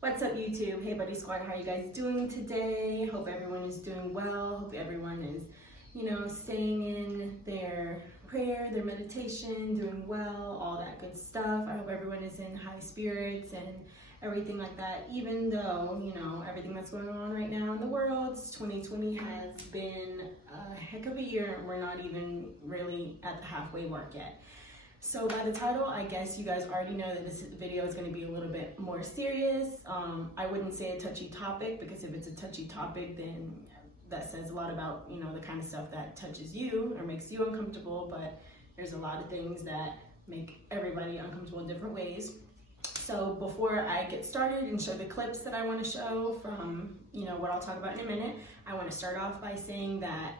What's up, YouTube? Hey buddy squad, how are you guys doing today? Hope everyone is doing well. Hope everyone is, staying in their prayer, their meditation, doing well, all that good stuff. I hope everyone is in high spirits and everything like that, even though, everything that's going on right now in the world. 2020 has been a heck of a year and we're not even really at the halfway mark yet. So by the title, I guess you guys already know that this video is going to be a little bit more serious. I wouldn't say a touchy topic, because if it's a touchy topic, then that says a lot about, the kind of stuff that touches you or makes you uncomfortable. But there's a lot of things that make everybody uncomfortable in different ways. So before I get started and show the clips that I want to show from, what I'll talk about in a minute, I want to start off by saying that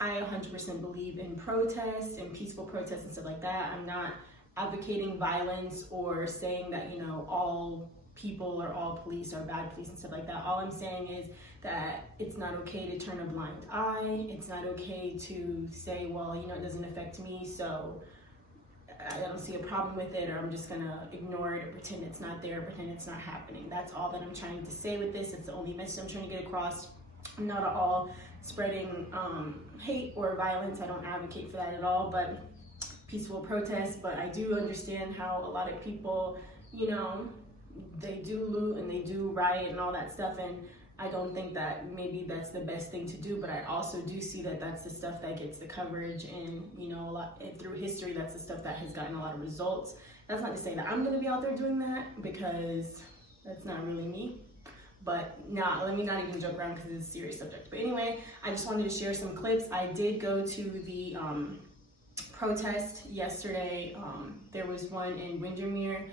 I 100% believe in protests and peaceful protests and stuff like that. I'm not advocating violence or saying that, all people or all police are bad police and stuff like that. All I'm saying is that it's not okay to turn a blind eye. It's not okay to say, well, it doesn't affect me, so I don't see a problem with it, or I'm just gonna ignore it or pretend it's not there, pretend it's not happening. That's all that I'm trying to say with this. It's the only message I'm trying to get across. I'm not at all spreading hate or violence. I don't advocate for that at all, but peaceful protests. But I do understand how a lot of people, they do loot and they do riot and all that stuff, and I don't think that maybe that's the best thing to do, but I also do see that that's the stuff that gets the coverage, and a lot through history, that's the stuff that has gotten a lot of results. That's not to say that I'm going to be out there doing that, because that's not really me. But let me not even joke around, because it's a serious subject. But anyway, I just wanted to share some clips. I did go to the protest yesterday. There was one in Windermere.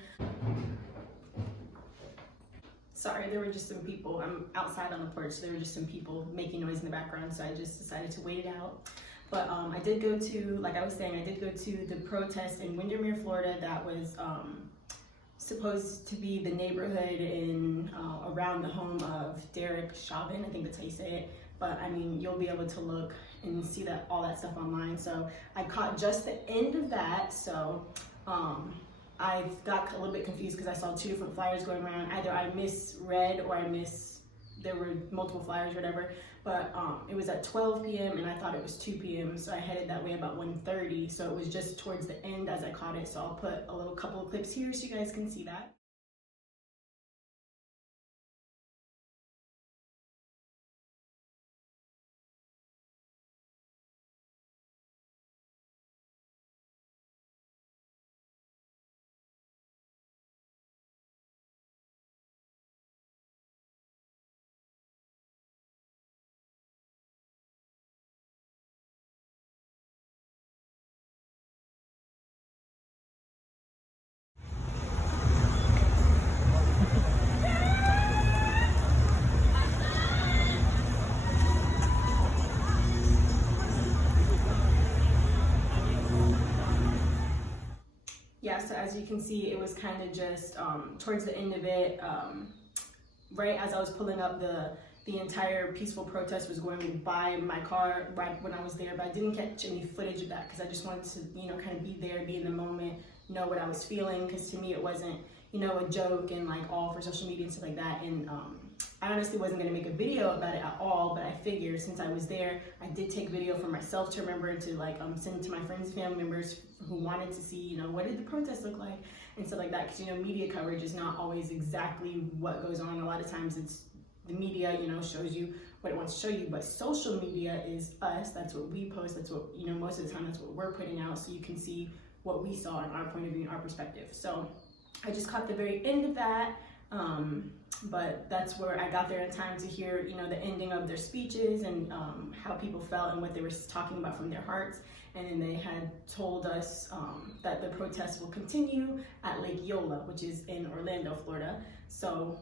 Sorry, there were just some people. I'm outside on the porch, so there were just some people making noise in the background, so I just decided to wait it out. But I did go to, like I was saying, I did go to the protest in Windermere, Florida. That was supposed to be the neighborhood in around the home of Derek Chauvin. I think that's how you say it. But I mean, you'll be able to look and see that all that stuff online. So I caught just the end of that. So I got a little bit confused because I saw two different flyers going around. Either I misread or there were multiple flyers or whatever. But it was at 12 p.m. and I thought it was 2 p.m. So I headed that way about 1:30. So it was just towards the end as I caught it. So I'll put a couple of clips here so you guys can see that. Yeah, so as you can see, it was kind of just towards the end of it, right as I was pulling up, the entire peaceful protest was going by my car right when I was there, but I didn't catch any footage of that because I just wanted to, kind of be there, be in the moment, know what I was feeling, because to me it wasn't, a joke and like all for social media and stuff like that. And I honestly wasn't going to make a video about it at all, but I figured since I was there, I did take video for myself to remember to like send to my friends and family members who wanted to see, what did the protest look like and stuff like that, because media coverage is not always exactly what goes on. A lot of times it's the media, shows you what it wants to show you, but social media is us. That's what we post. That's what, most of the time that's what we're putting out, so you can see what we saw in our point of view and our perspective. So I just caught the very end of that. But that's where I got there in time to hear, the ending of their speeches and how people felt and what they were talking about from their hearts. And then they had told us that the protest will continue at Lake Yola, which is in Orlando, Florida. So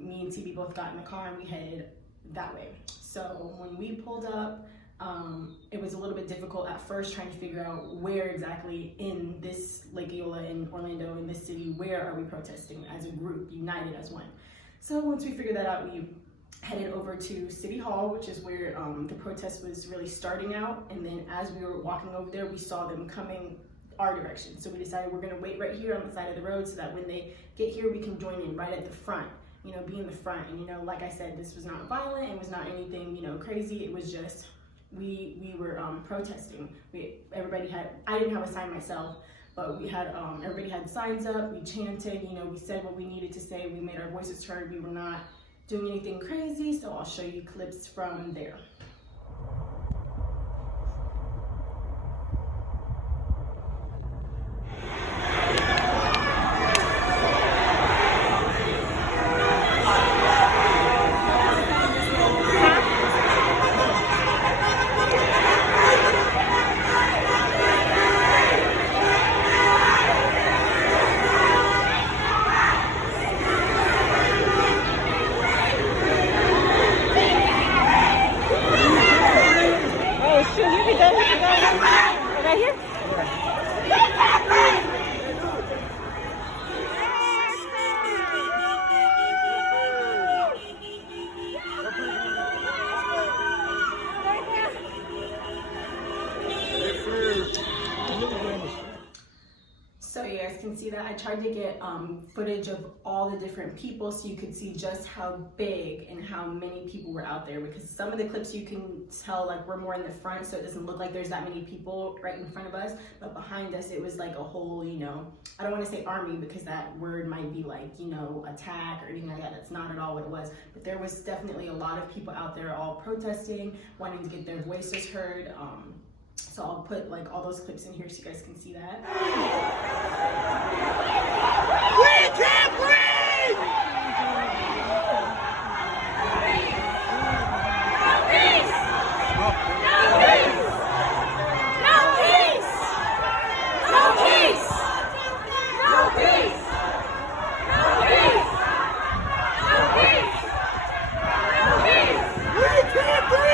me and TB both got in the car and we headed that way. So when we pulled up, it was a little bit difficult at first trying to figure out where exactly in this Lake Yola in Orlando, in this city, where are we protesting as a group, united as one. So once we figured that out, we headed over to City Hall, which is where the protest was really starting out. And then as we were walking over there, we saw them coming our direction. So we decided we're gonna wait right here on the side of the road so that when they get here, we can join in right at the front, you know, be in the front. And, you know, like I said, this was not violent. It was not anything, you know, crazy. It was just, we were protesting. I didn't have a sign myself, but we had, everybody had signs up. We chanted, you know, we said what we needed to say. We made our voices heard. We were not doing anything crazy. So I'll show you clips from there. So you guys can see that I tried to get footage of all the different people so you could see just how big and how many people were out there, because some of the clips you can tell like we're more in the front, so it doesn't look like there's that many people right in front of us, but behind us it was like a whole, you know, I don't want to say army because that word might be like, you know, attack or anything like that. That's not at all what it was, but there was definitely a lot of people out there all protesting, wanting to get their voices heard. So I'll put like all those clips in here so you guys can see that. We can't breathe! No peace! No peace! No peace! No peace! No peace! No peace! We can't breathe!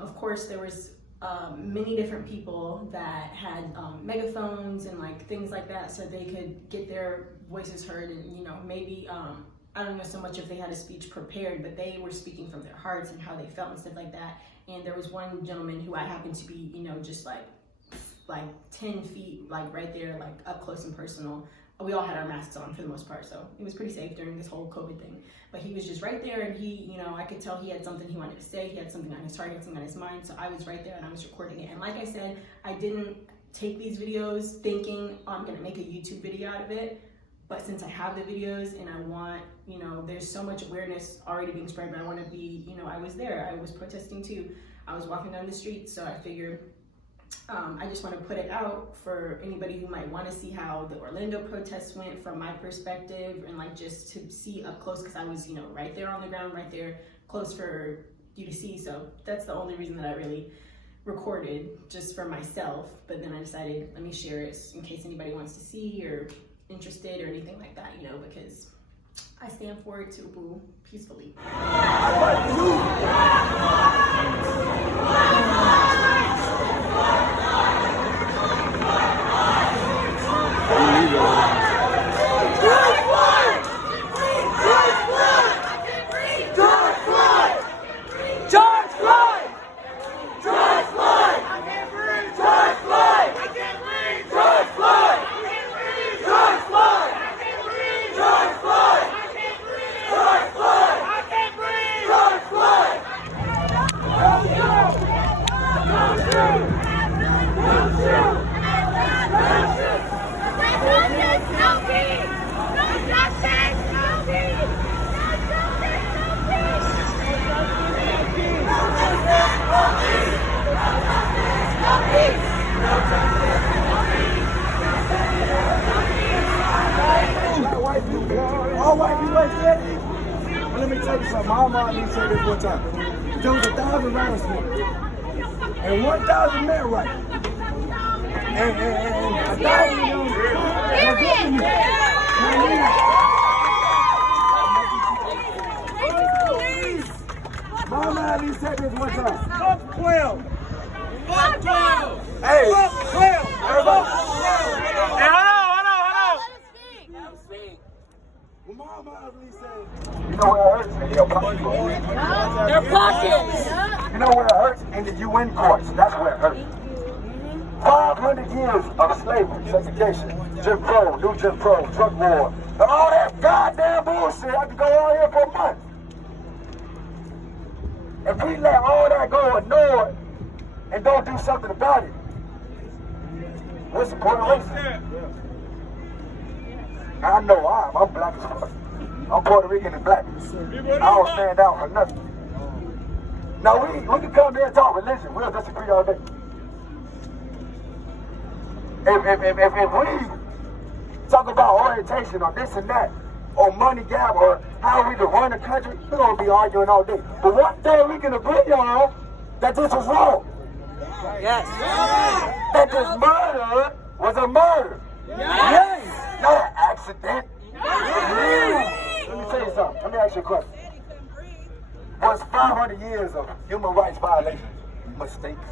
Of course, there was many different people that had megaphones and like things like that, so they could get their voices heard. And you know, maybe I don't know so much if they had a speech prepared, but they were speaking from their hearts and how they felt and stuff like that. And there was one gentleman who I happened to be, you know, just like 10 feet, like right there, like up close and personal. We all had our masks on for the most part, so it was pretty safe during this whole COVID thing. But he was just right there, and he, you know, I could tell he had something he wanted to say. He had something on his heart, he had something on his mind. So I was right there and I was recording it. And like I said, I didn't take these videos thinking, oh, I'm gonna make a YouTube video out of it. But since I have the videos and I want, you know, there's so much awareness already being spread, but I want to be, you know, I was there. I was protesting too. I was walking down the street, so I figured I just want to put it out for anybody who might want to see how the Orlando protests went from my perspective, and like just to see up close, because I was, you know, right there on the ground, right there close for you to see. So that's the only reason that I really recorded, just for myself. But then I decided, let me share it in case anybody wants to see or interested or anything like that, you know, because I stand for it to boo peacefully. tell you something. My mom didn't say this one time. There was 1,000 rattlesnakes and 1,000 men right. And 1,000 of them were getting me. Mama at least said this one time. Fuck 12. Fuck 12. Hey, fuck 12. Everybody. Hey, hold on. Let him speak. Well, Mama at least said, you know where it hurts? In your pockets. Their pockets. You know where it hurts? In the UN courts. That's where it hurts. 500 years of slavery, segregation, Jim Crow, new Jim Crow, drug war, and all that goddamn bullshit. I could go on here for a month. If we let all that go ignored and don't do something about it, we're supporting racism. I know I'm black as fuck. I'm Puerto Rican and black. I don't stand out for nothing. Now we can come here and talk religion. We'll disagree all day. If we talk about orientation or this and that, or money gap, or how we to run the country, we're going to be arguing all day. But one day we can agree, y'all, that this was wrong. Yes. That this murder was a murder. Yes. Not an accident. Let me tell you something. Let me ask you a question. Was 500 years of human rights violations mistakes?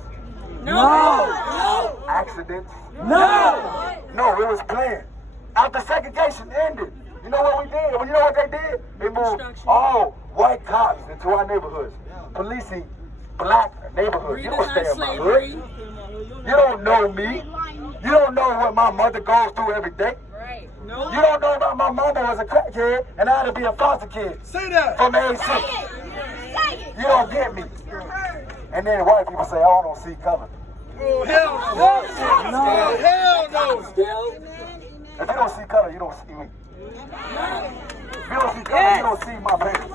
No. Accidents? No. No, it was planned. After segregation ended, you know what we did? You know what they did? They moved all white cops into our neighborhoods, policing black neighborhoods. You don't stay in my hood. You don't know me. You don't know what my mother goes through every day. Right. No. You don't know about my mama was a crackhead and I had to be a foster kid. Say that. From age 6. You don't get me. And then white people say, I don't see color. Oh, hell no. No. Hell no. If you don't see color, you don't see me. If you don't see color, you don't see my parents.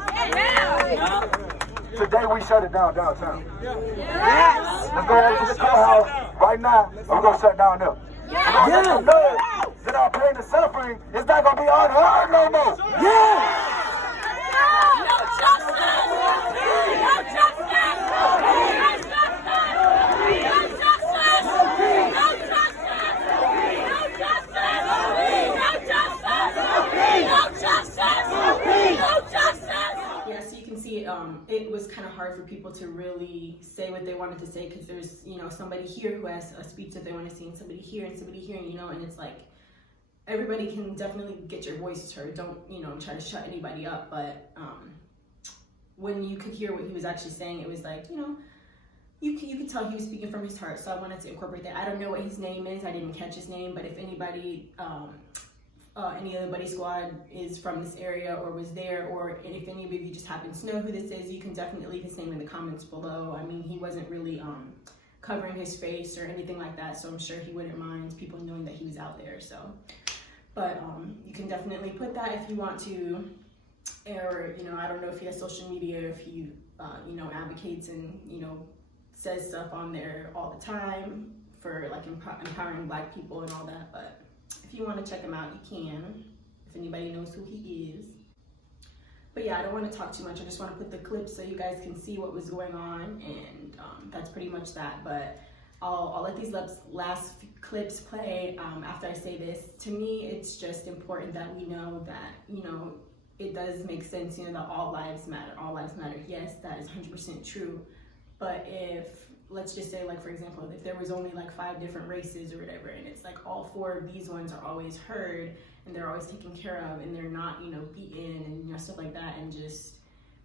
Today we shut it down downtown. Let's go over to the courthouse right now, and we're going to shut down there. We're going to let them know that our pain and suffering is not going to be unheard no more. It was kind of hard for people to really say what they wanted to say because there's, somebody here who has a speech that they want to see and somebody here, and and it's like everybody can definitely get your voice heard. Don't, try to shut anybody up. But when you could hear what he was actually saying, it was like, you could tell he was speaking from his heart. So I wanted to incorporate that. I don't know what his name is. I didn't catch his name, but if anybody, any of the buddy squad is from this area or was there, or if any of you just happen to know who this is, you can definitely leave his name in the comments below. I mean, he wasn't really covering his face or anything like that, so I'm sure he wouldn't mind people knowing that he was out there. So, but you can definitely put that if you want to, or I don't know if he has social media, if he advocates and says stuff on there all the time for like empowering Black people and all that. But if you want to check him out, you can, if anybody knows who he is. But yeah, I don't want to talk too much. I just want to put the clips so you guys can see what was going on, and that's pretty much that. But I'll let these last clips play after I say this. To me, it's just important that we know that, it does make sense, that all lives matter. All lives matter. Yes, that is 100% true. But if, let's just say, like, for example, if there was only like 5 different races or whatever, and it's like all 4 of these ones are always heard and they're always taken care of and they're not, beaten and stuff like that, and just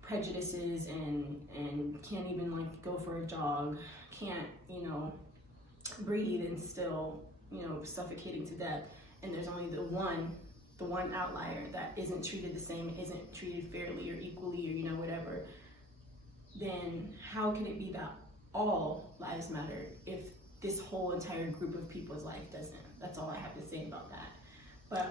prejudices and can't even like go for a jog, can't, breathe and still, suffocating to death, and there's only the one outlier that isn't treated the same, isn't treated fairly or equally or whatever, then how can it be that all lives matter if this whole entire group of people's life doesn't? That's all I have to say about that. But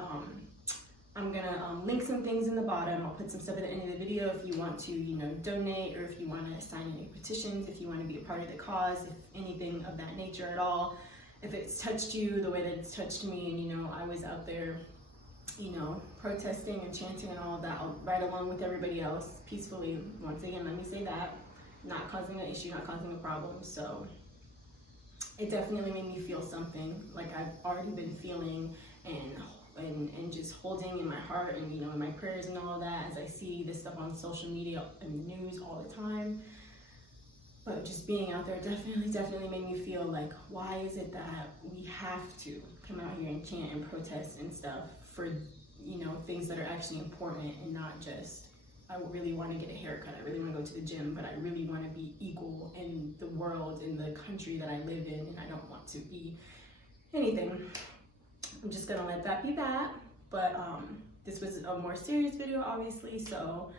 I'm gonna link some things in the bottom. I'll put some stuff at the end of the video if you want to, donate, or if you want to sign any petitions, if you want to be a part of the cause, if anything of that nature at all. If it's touched you the way that it's touched me, and I was out there you know, protesting and chanting and all of that right along with everybody else peacefully. Once again, let me say that, not causing an issue, not causing a problem. So it definitely made me feel something like I've already been feeling and just holding in my heart and, you know, in my prayers and all that as I see this stuff on social media and news all the time. But just being out there definitely made me feel like, why is it that we have to come out here and chant and protest and stuff for, you know, things that are actually important and not just, I really want to get a haircut, I really want to go to the gym, but I really want to be equal in the world, in the country that I live in, and I don't want to be anything. I'm just going to let that be that. But this was a more serious video, obviously, so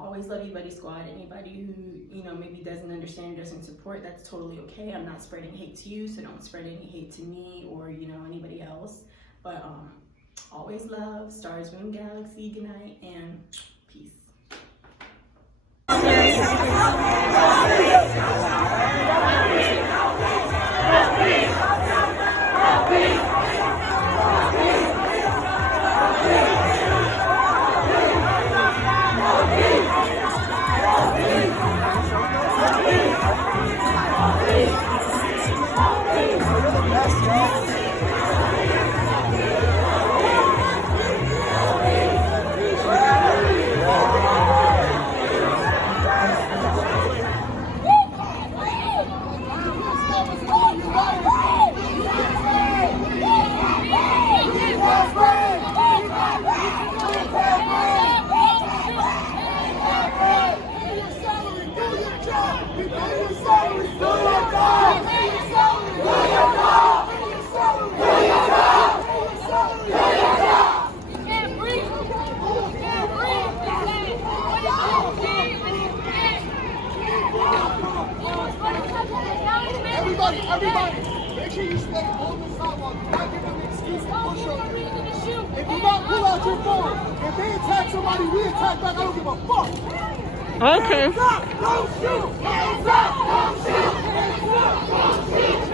always love you, Buddy Squad. Anybody who, you know, maybe doesn't understand or doesn't support, that's totally okay. I'm not spreading hate to you, so don't spread any hate to me or, you know, anybody else. But always love, stars, moon, galaxy, good night, and peace. Everybody, make sure you stay on the sidewalk. Do not give them an excuse to push over. If you not pull out your phone, if they attack somebody, we attack back. I don't give a fuck. Okay. Hands up, don't shoot! Hands up, don't shoot! Hands up, don't shoot!